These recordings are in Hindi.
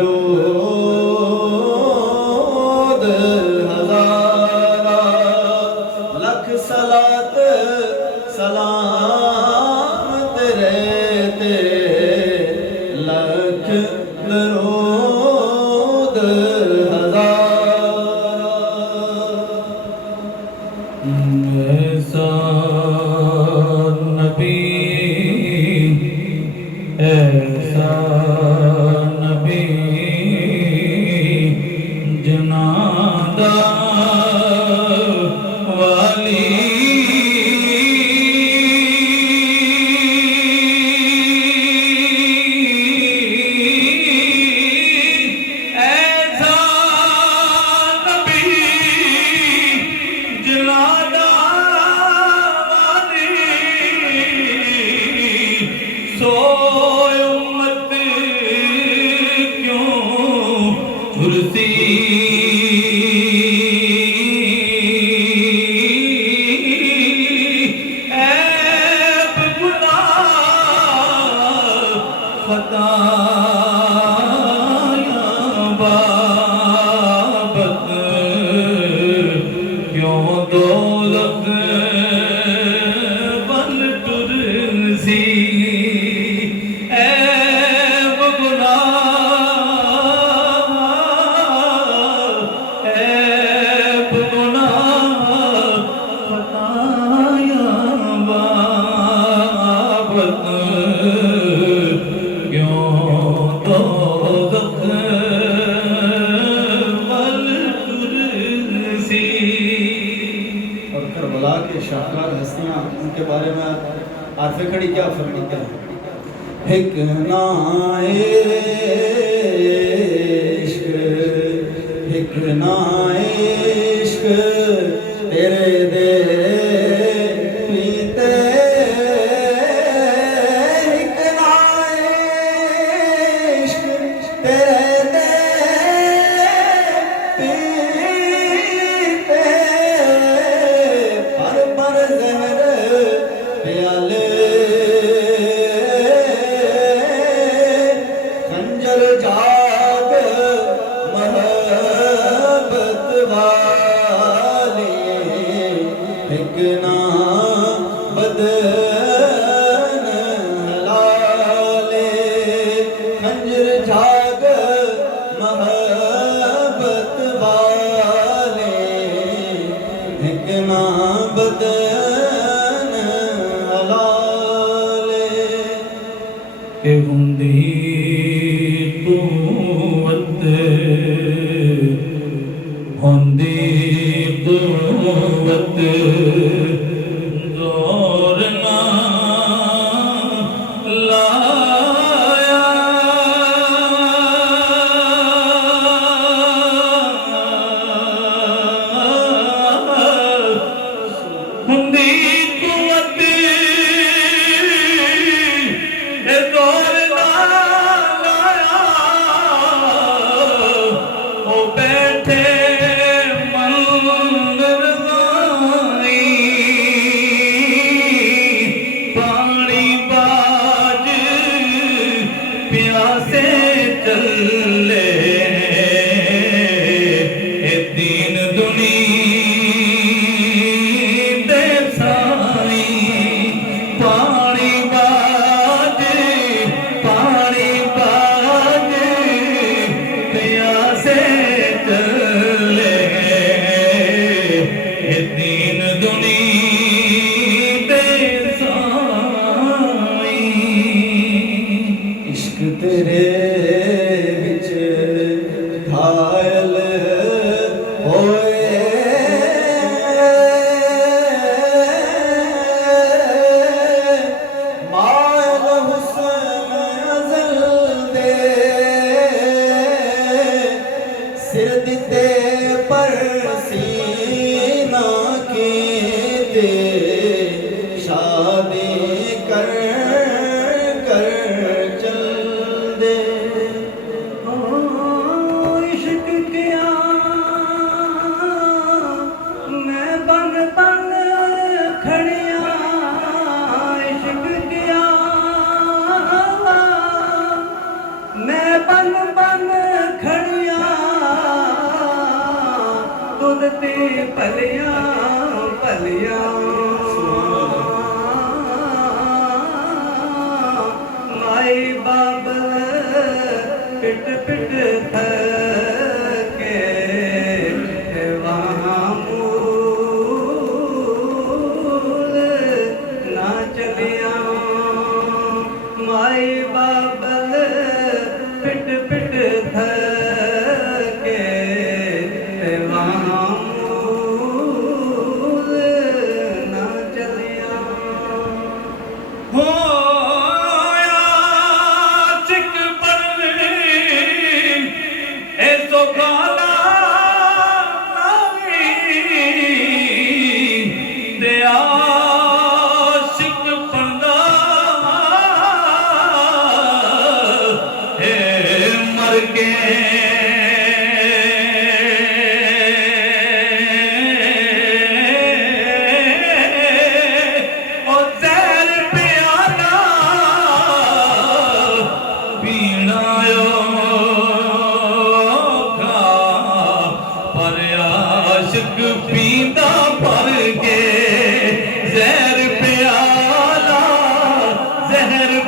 दरूद हजारा लख सलात सलाम तेरे ते लख दरूद हजारा। ऐसा नबी ऐसा नबी जनादा वाली ऐसा नबी जनादा वाली सो कुर्सी ऐब गुनाह खताया बाबत क्यों दौलत बन टुरसी करबला के शाहकार हस्तियाँ उनके बारे में आरफ़े खड़ी क्या फरमाते हैं। हिक नाइश्क हिक नाइश्क तेरे दे पीते हिक नाइश्क तेरे दे पीते पर जहर प्याले खंजर जाग महबत वाली हिक ना बदन हलाले खंजर जाग महबत वाली हिक ना बदन हलाले के हुंदी कुव्वत हुंदी कुव्वत जोर ना लाया हुंदी कुव्वत जोर ना लाया ओ बैठे मंदिर माई पानी बाज प्यासे चले ए दीन दुनी दे साई पानी बाज प्यासे चले ए दीन दुनी दे साई इश्क तेरे विच घायल होए मायल हुस्न अज़ल दे सिर दिते पर सीना कीते शादी कर कर चल दे इश्क के भलियां भलियां माई बाबल पिट पिट थके वहाँ मूल ना चलिया माई बाबल पिट पिट थके वहाँ मूल ना चलिया हो चिक परवीन ए तो काला दे आशिक पंदा है मर गए पींदा भर के जहर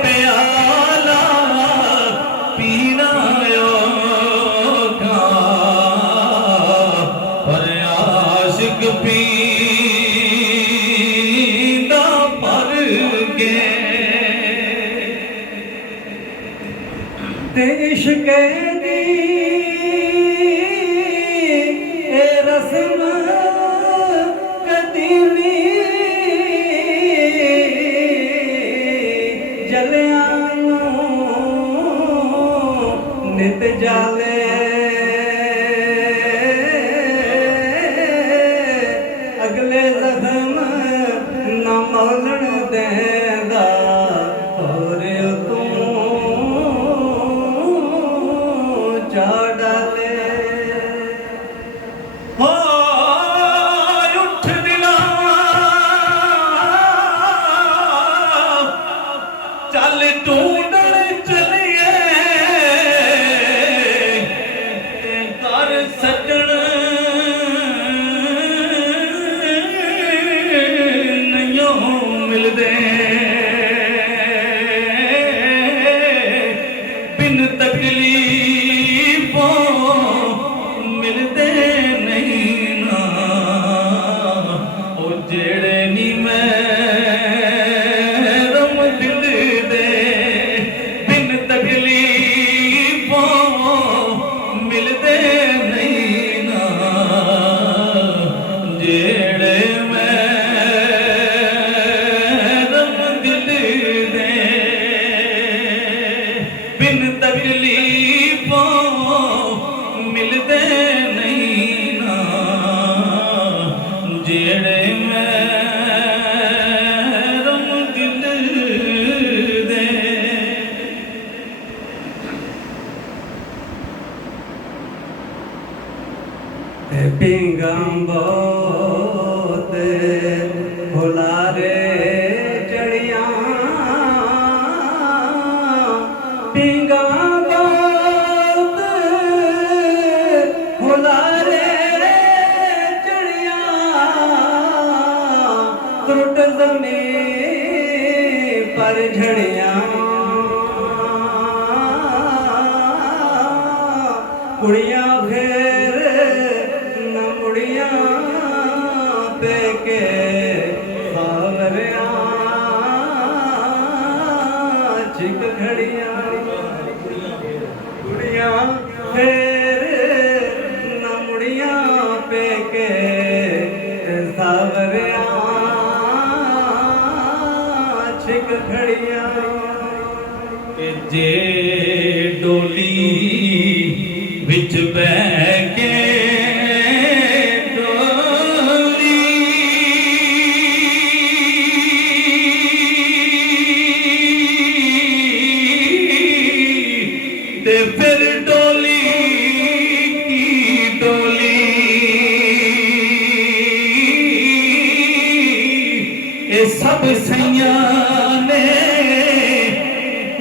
प्याला पीना योगा पर आशिक पींदा भर के देश के दी ए रस्म कदीमी जलियां नित जाले अगले जख्म न मोलन देंदा और तू चा डाले हो उठ दिला चल ढूंढण चलिए कर सजण नहीं मिलदे बिन तकलीफों मिलदे नहीं ना ओ जेड़े नी मैरम दिल दे बिन तकलीफों मिलदे नहीं ना जेड़े मैरम दिल दे बिन तकलीफों मिलदे नहीं ना जेड़े मैरम दिल दे पिंगम बहुत भुलारे चढ़िया पिंगम बहुत भुलारे चढ़िया त्रुट ज़मीन पर झड़िया कुड़ियाँ फेर न मुड़ियाँ पेके सावरिया चिक खड़िया कुड़ियाँ फेर न मुड़ियाँ पेके सावरिया चिक खड़िया जे डोली विच बह के डोली ते फिर डोली की डोली ये सब सैयां ने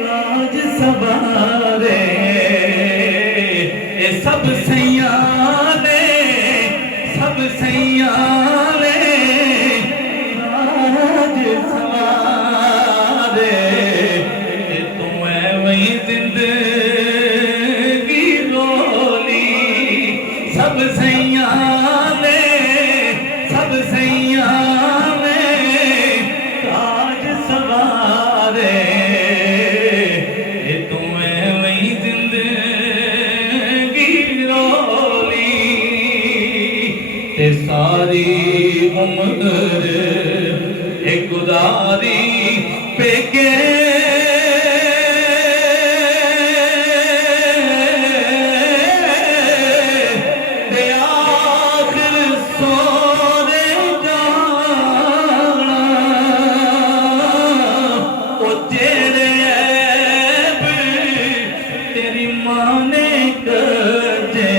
राज सवारे सब सैयां ने सब सैयाले राज सवारे तू वही जिंदगी रोली सब सैयाले ताज सवारे तू वही जिंदगी रोली ते सारी उम्र एक गुजारी पेके ते आखिर सोरे जाना ओ जेड़े ऐब तेरी मां ने कजे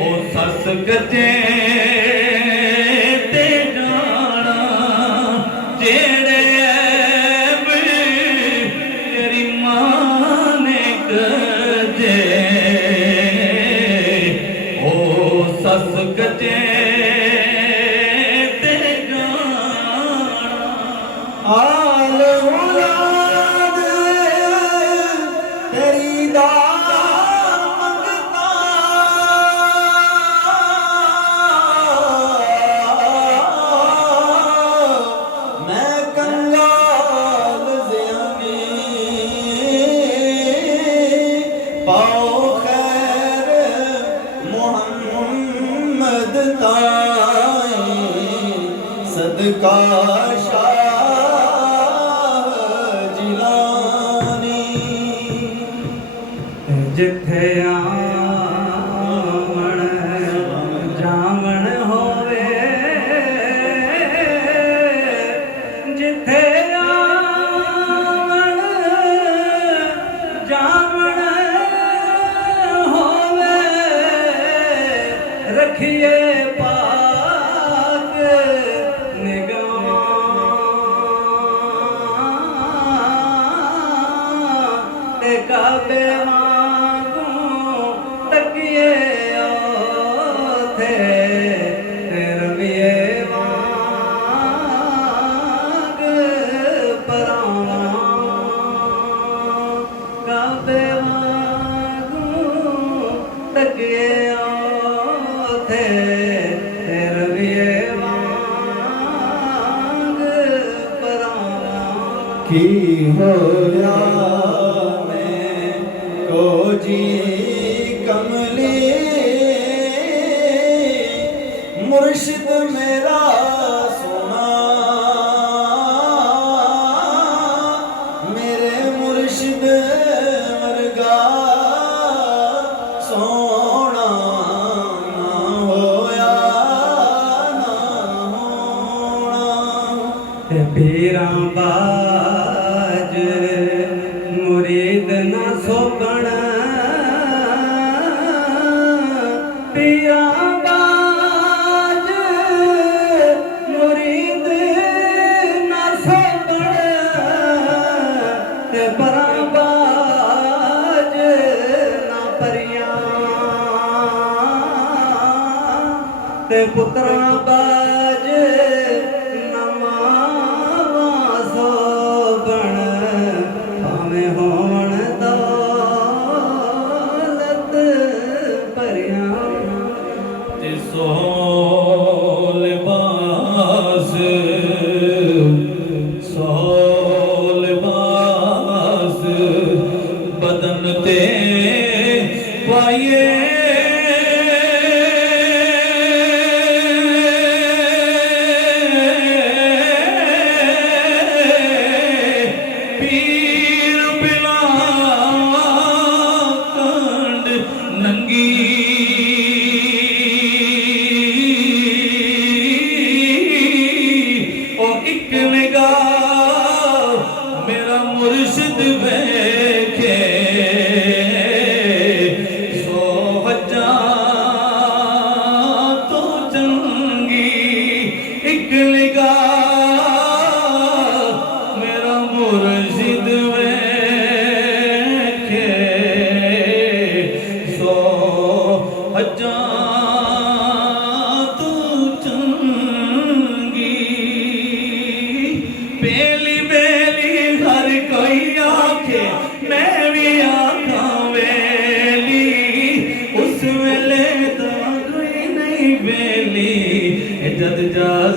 ओ सस कजे ते जाना जेड़े ऐब तेरी मां ने कजे ओ सस कजे ते जाना आल औलाद तेरी मंगता मैं कंगाल ज़ियानी पाओ खैर मोहम्मद ताई सदका जिथे आवन जावन होवे जिथे आवन जावन होवे रखिए पाक निगाह ते काबे की होया मैं को जी कमली मुर्शिद मेरा सोना मेरे मुर्शिद वर्गा सोना ना होया ना होना पीरा बाज मुरीद न सोबण पीरा बाज मुरीद न सोबण ते परा बाज न परियां ते पुत्रा बाज बदन ते पाइए पीर बिला कंड नंगी ओ एक निगाह मेरा मुर्शिद वेखे सो हजा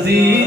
अजीज